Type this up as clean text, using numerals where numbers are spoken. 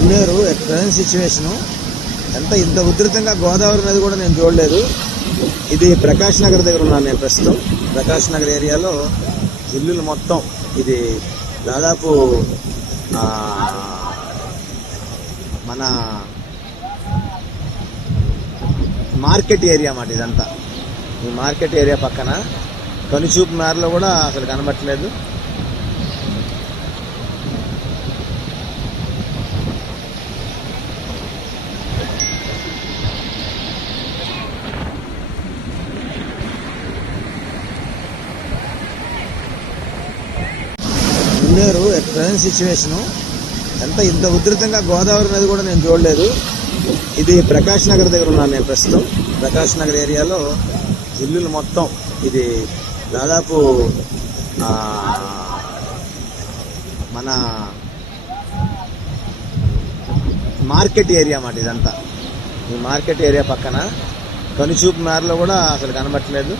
ఉల్లేరు present situation ఇంత ఉధృతంగా గోదావరి నది కూడా నేను చూడలేదు. ఇది ప్రకాష్ నగర్ దగ్గర ఉన్నాను నేను ప్రస్తుతం. ప్రకాష్ నగర్ ఏరియాలో ఇల్లులు మొత్తం ఇది దాదాపు మన మార్కెట్ ఏరియా మాట ఇదంతా. ఈ మార్కెట్ ఏరియా పక్కన కనుచూపు మేరలో కూడా అసలు కనబట్టలేదు. ఉల్లేరు ప్రజెంట్ సిచ్యువేషను ఇంత ఉధృతంగా గోదావరి నది కూడా నేను చూడలేదు. ఇది ప్రకాష్ నగర్ దగ్గర ఉన్నాను నేను ప్రస్తుతం. ప్రకాష్ నగర్ ఏరియాలో ఇల్లులు మొత్తం ఇది దాదాపు మన మార్కెట్ ఏరియా మాట ఇదంతా. ఈ మార్కెట్ ఏరియా పక్కన కనుచూపు మేరలో కూడా అసలు కనబట్టలేదు.